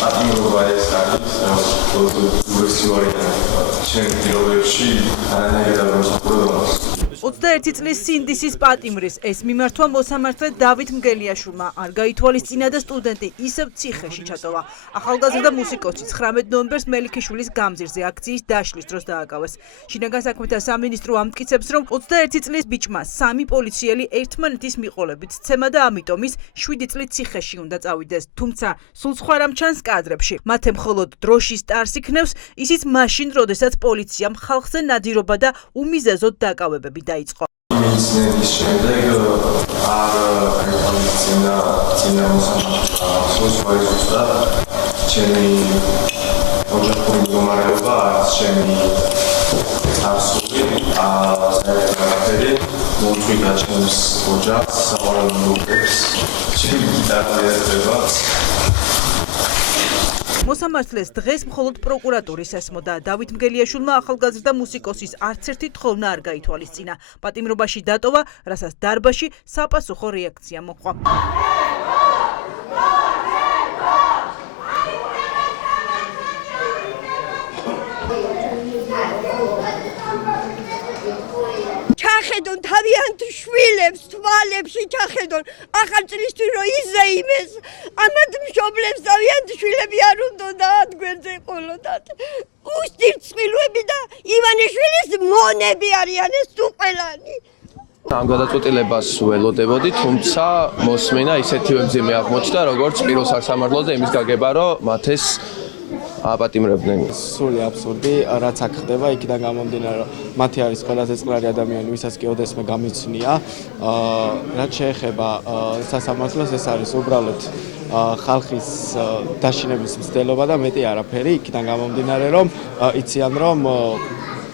პატიმრობა ეს არის ვერსიორი ჩემ პირობებში არანაირად არ მოსახურებავს. 21 წლის სინდისის პატიმრის ეს მიმართვა მოსამართლე დავით მგელიაშვილმა არ გაითვალისწინა და სტუდენტი ისევ ციხეში ჩატოვა. ახალგაზრდა მუსიკოსი 19 ნოემბერს მელიქიშვილის გამზირზე აქციის დაშლის დროს დააკავეს. შინაგან საქმეთა სამინისტრო ამტკიცებს, რომ 21 წლის ბიჭმა 3 პოლიციელი ერთმანეთის მიყოლებით სცემა და ამიტომ ის 7 წლით ციხეში უნდა წავიდეს. თუმცა სულ სხვა რამ ჩანს კადრებში. მათე მხოლოდ დროშის ტარს იქნევს, ისიც მაშინ, როდესაც პოლიციამ ხალხზე ნადირობა და უმიზეზოდ დაკავებები დაიწყო. მისნების შემდეგ არ გაითვალისწინა წინა მოსამართლე ზუსტად ჩემი ოჯახური მდგომარეობა, არც ჩემი წარსული, საერთოდ მოუწვიდა ჩემს ოჯახს, საყვარელ გუნდებს, ჩემი გიტარისტებს. მოსამართლეს დღეს მხოლოდ პროკურატურის ესმოდა. დავით მგელიაშვილმა ახალგაზრდა მუსიკოსის არც ერთი თხოვნა არ გაითვალისწინა. პატიმრობაში დატოვა, რასაც დარბაზში საპასუხო რეაქცია მოჰყვა. ჩახედონ თავიანთ შვილებს, თვალებში ჩახედონ, ახალ წლისთვის რო იზეიმეს, ამათ მშობლებს თავიანთ შვილები არ უნდა დაადგმენზე ყოლოდათ. უსტირწყილვები და ივანიშვილის მონები არიან ეს თუ ყველანი. ამ გადაწყვეტილებას ველოდებოდი, თუმცა მოსმენა ისეთივე მძიმე აღმოჩნდა, როგორც პირველ სასამართლოზე იმის გაგება, რომ მათ ეს აპატიმრებდნენ. სრული აბსურდი, რაც აქ ხდება, იქიდან გამომდინარე, რომ მათი არის ყველაზე წყნარი ადამიანი, ვისაც კი ოდესმე გამიცნია. რაც შეეხება სასამართლოს, ეს არის უბრალოდ ხალხის დაშინების მცდელობა და მეტი არაფერი, იქიდან გამომდინარე, რომ იციან, რომ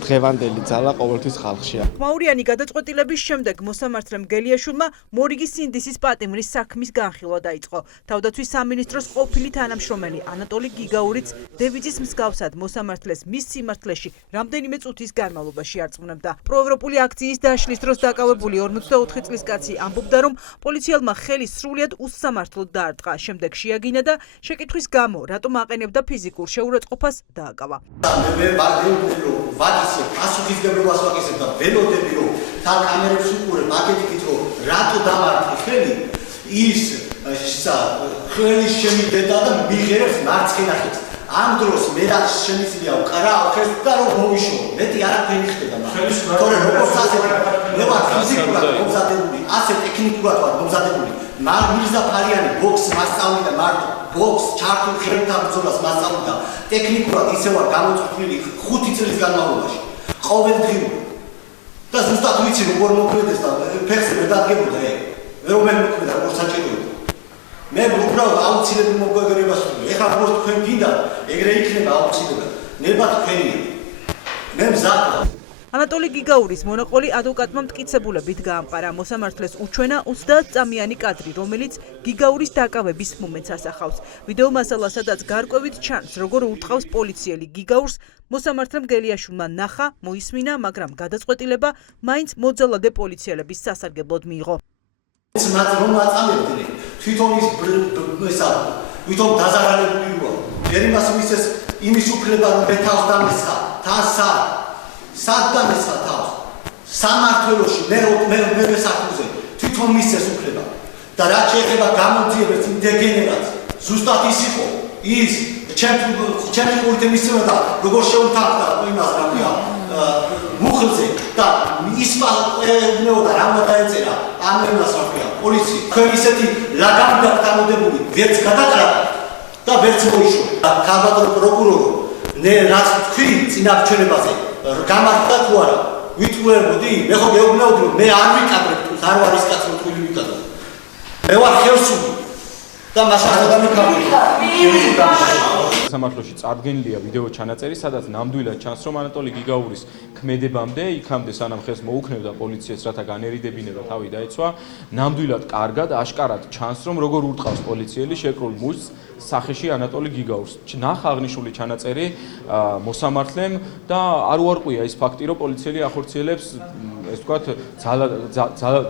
დღევანდელი ძალა ყოველთვის ხალხშია. ხმაურიანი გადაწყვეტილების შემდეგ მოსამართლე მგელიაშვილმა მორიგის სინდისის პატიმრის საქმის განხილვა დაიწყო. თავდაცვის სამინისტროს ყოფილი თანამშრომელი ანატოლი გიგაურიც დევიძის მსგავსად მოსამართლეს მის სიმართლეში რამდენიმე წუთის განმავლობაში არწმუნებდა. პროევროპული აქციის დაშლის დროს დაკავებული 54 წლის კაცი ამბობდა, რომ პოლიციელმა ხელი სრულიად უსამართლოდ დაარტყა. შემდეგ შეაგინა და შეკითხვის გამო, რატომ აყენებდა ფიზიკურ შეურაცხყოფას, დააკავა. პასუხისმგებლობას ვაკისებ და ველოდები, რომ თან კამერებს უყურებ, აკეთებ, რომ რატო დამარტყი ხელი, ის ხელის შემიდედა და მიღერებს მარცხენა ხელს. ამ დროს მე რაც შემიძლია ვკრავ ხელს და რომ მოვიშო. მეტი არაფერი ხდება მაგას. თორე როგორც ასეთი, მე ვარ ფიზიკურად მომზადებული, ასე ტექნიკურად ვარ მომზადებული. მირზა ფარიანი ბოქს მასწავლიდა მარტო ბოქს ჩართულ ხელთან ბრძოლას მასწავლიდა. ტექნიკურად ისე ვარ გამოწვეული 5 წლის განმავლობაში. ყოველდღიურად. და ზუსტად ვიცი როგორ მოქმედეს და ფეხზე ვერ დადგებოდა ეგ. რომელი მოქმედა როგორ საჭიროა. მე უბრალოდ აუცილებლად მოგვეგრებას ვთქვი. ეხლა როგორც თქვენ გინდა, ეგრე იქნება აუცილებლად. ნება თქვენია. მე მზად ვარ. ანატოლი გიგაურის მონაყოლი ადვოკატმა მტკიცებულებით გაამყარა. მოსამართლეს უჩვენა 30 წამიანი კადრი, რომელიც გიგაურის დაკავების მომენტს ასახავს. ვიდეო მასალა, სადაც გარკვევით ჩანს, როგორ ურტყავს პოლიციელი გიგაურს, მოსამართლე მგელიაშვილმა ნახა, მოისმინა, მაგრამ გადაწყვეტილება მაინც მოძალადე პოლიციელების სასარგებლოდ მიიღო. რომ აწამებდნენ, თვითონ ის თვითონ დაზარალებული იყო. ვერ იმას მისცეს იმის უფლება, რომ მეთავს დამესხა, თასა სადგან ესა თავს. სამართლოში მე საკუზე თვითონ მისცეს უფლება. და რაც შეეხება გამოძიებას იმ დეგენერატს, ზუსტად ის იყო, ის ჩემი პოლიტე მისცემა და როგორ შეუთანხმდა იმას რამია მუხლზე და ის პალევნეოდა რამა დაეწერა ამ იმას რამია პოლიცია. თქვენ ისეთი ლაგამი დამოდებული ვერც გადაკრა და ვერც მოიშო. ქალბატონო პროკურორო, ნე რაც თქვი წინააღმდეგობაზე გამართდა თუ არა? ვიტყუებოდი? მე ხო გეუბნებოდი, რომ მე არ ვიკადრებ თუ არ ვარ ის კაცი, რომ თქვი ვიკადრებ. მე ვარ ხელსული და მასა ადამიანი სამართლოში წარდგენილია ვიდეო ჩანაწერი, სადაც ნამდვილად ჩანს, რომ ანატოლი გიგაურის ქმედებამდე, იქამდე სანამ ხელს მოუქნევდა პოლიციას, რათა განერიდებინება თავი დაეცვა, ნამდვილად კარგად, აშკარად ჩანს, რომ როგორ ურტყავს პოლიციელი შეკრულ მუშტს სახეში ანატოლი გიგაურს. ნახა აღნიშნული ჩანაწერი მოსამართლემ და არ უარყვია ის ფაქტი, რომ პოლიციელი ახორციელებს ეს ვთქვათ,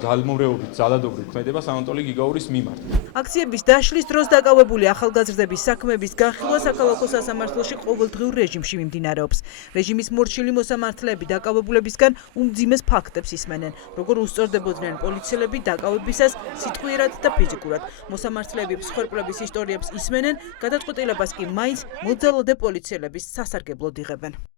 ძალმომრეობით ძალადობრივ ქმედებას ანატოლი გიგაურის მიმართ. აქციების დაშლის დროს დაკავებული ახალგაზრდების საქმეების განხილვა საქალაქო სასამართლოში ყოველდღიურ რეჟიმში მიმდინარეობს. რეჟიმის მორჩილი მოსამართლეები დაკავებულებისგან უმძიმეს ფაქტებს ისმენენ, როგორ უსწორდებოდნენ პოლიციელები დაკავებისას სიტყვიერად და ფიზიკურად. მოსამართლეები მსხვერპლების ისტორიებს ისმენენ, გადაწყვეტილებას კი მაინც მოძალადე პოლიციელების სასარგებლოდ იღებენ.